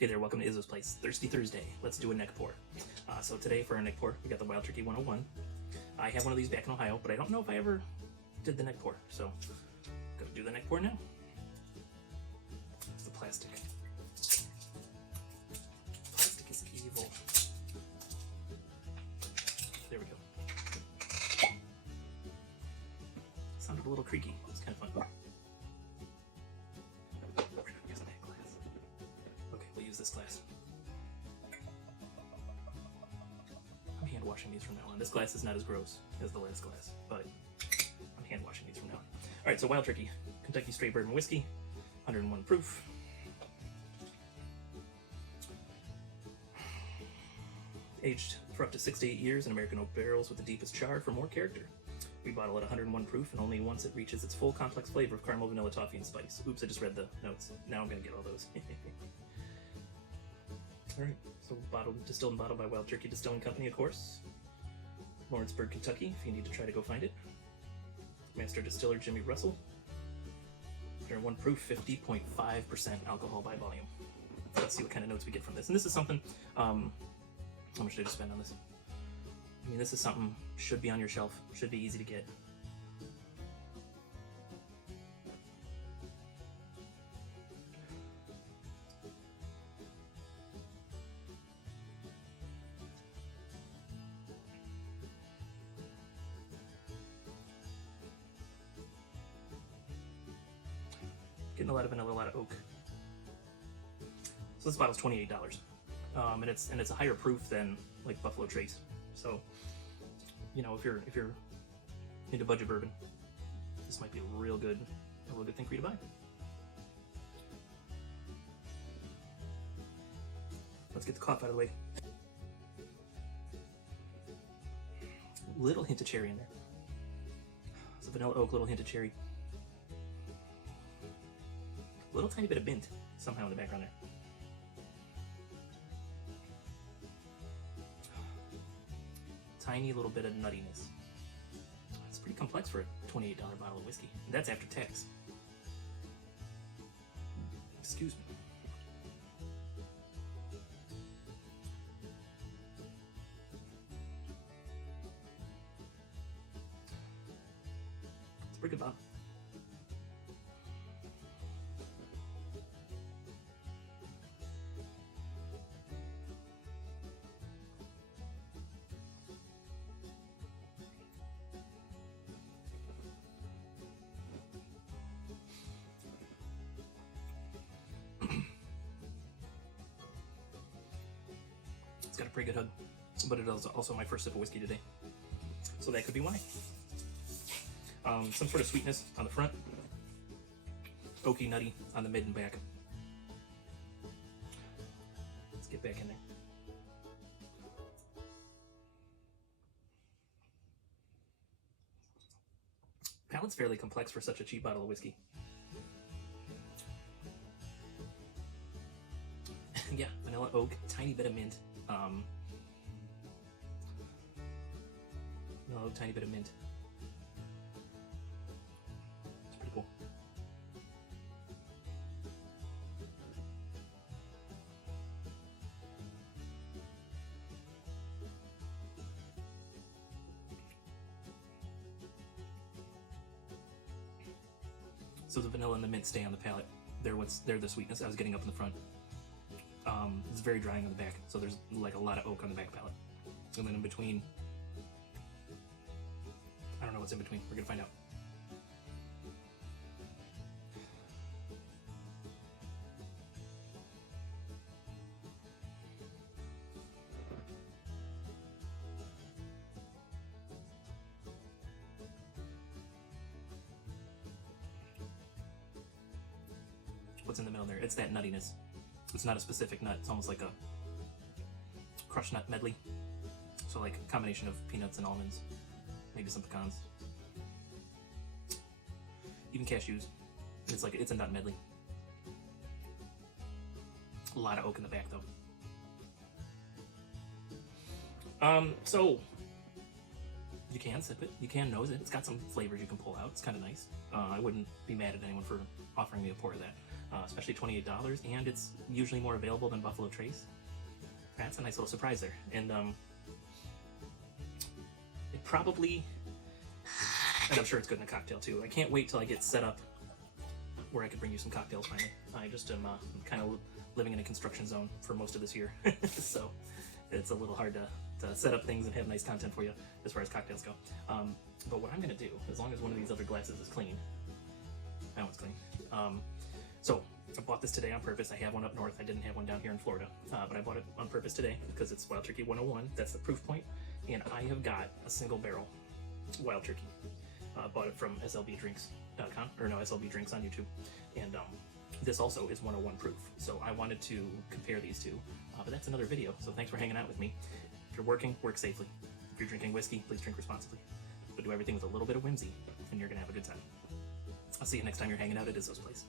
Hey there, welcome to Izzo's place. Thirsty Thursday. Let's do a neck pour. So today for our neck pour, we got the Wild Turkey 101. I have one of these back in Ohio, but I don't know if I ever did the neck pour. So I'm gonna do the neck pour now. It's the plastic. Plastic is evil. There we go. Sounded a little creaky. It's kind of fun. This glass. I'm hand washing these from now on. This glass is not as gross as the last glass, but I'm hand washing these from now on. All right, so Wild Turkey, Kentucky Straight Bourbon Whiskey, 101 proof. Aged for up to 6 to 8 years in American oak barrels with the deepest char for more character. We bottle at 101 proof, and only once it reaches its full complex flavor of caramel, vanilla, toffee, and spice. Oops, I just read the notes. Now I'm gonna get all those. Alright, so distilled and bottled by Wild Turkey Distilling Company, of course. Lawrenceburg, Kentucky, if you need to try to go find it. Master Distiller Jimmy Russell. 101 proof, 50.5% alcohol by volume. Let's see what kind of notes we get from this. And this is something, how much did I just spend on this? I mean, this is something, should be on your shelf, should be easy to get. Getting a lot of vanilla, a lot of oak. So this bottle's $28, and it's a higher proof than like Buffalo Trace. So, you know, if you're into budget bourbon, this might be a real good thing for you to buy. Let's get the cough out of the way. Little hint of cherry in there. So vanilla oak, little hint of cherry. Little tiny bit of mint somehow in the background there. Tiny little bit of nuttiness. It's pretty complex for a $28 bottle of whiskey. And that's after tax. Excuse me. It's a pretty good bottle. It's got a pretty good hug, but it is also my first sip of whiskey today, so that could be why. Some sort of sweetness on the front, oaky, nutty on the mid and back. Let's get back in there. Palate's fairly complex for such a cheap bottle of whiskey. Yeah, vanilla oak, tiny bit of mint. Vanilla oak, tiny bit of mint. It's pretty cool. So the vanilla and the mint stay on the palate. They're the sweetness I was getting up in the front. It's very drying on the back, so there's like a lot of oak on the back palate. And then in between, I don't know what's in between. We're gonna find out. What's in the middle there? It's that nuttiness. It's not a specific nut. It's almost like a crushed nut medley. So like a combination of peanuts and almonds, maybe some pecans, even cashews. It's a nut medley. A lot of oak in the back though. So you can sip it. You can nose it. It's got some flavors you can pull out. It's kind of nice. I wouldn't be mad at anyone for offering me a pour of that. especially $28, and it's usually more available than Buffalo Trace. That's a nice little surprise there. And it probably, and I'm sure it's good in a cocktail too. I can't wait till I get set up where I could bring you some cocktails finally. I just am kind of living in a construction zone for most of this year, so it's a little hard to set up things and have nice content for you as far as cocktails go. But what I'm going to do, as long as one of these other glasses is clean, that one's clean. So I bought this today on purpose. I have one up north. I didn't have one down here in Florida, but I bought it on purpose today because it's Wild Turkey 101. That's the proof point. And I have got a single barrel Wild Turkey. Bought it from slbdrinks.com, or no, SLB Drinks on YouTube. And this also is 101 proof. So I wanted to compare these two, but that's another video. So thanks for hanging out with me. If you're working, work safely. If you're drinking whiskey, please drink responsibly. But do everything with a little bit of whimsy, and you're gonna have a good time. I'll see you next time you're hanging out at Izzo's place.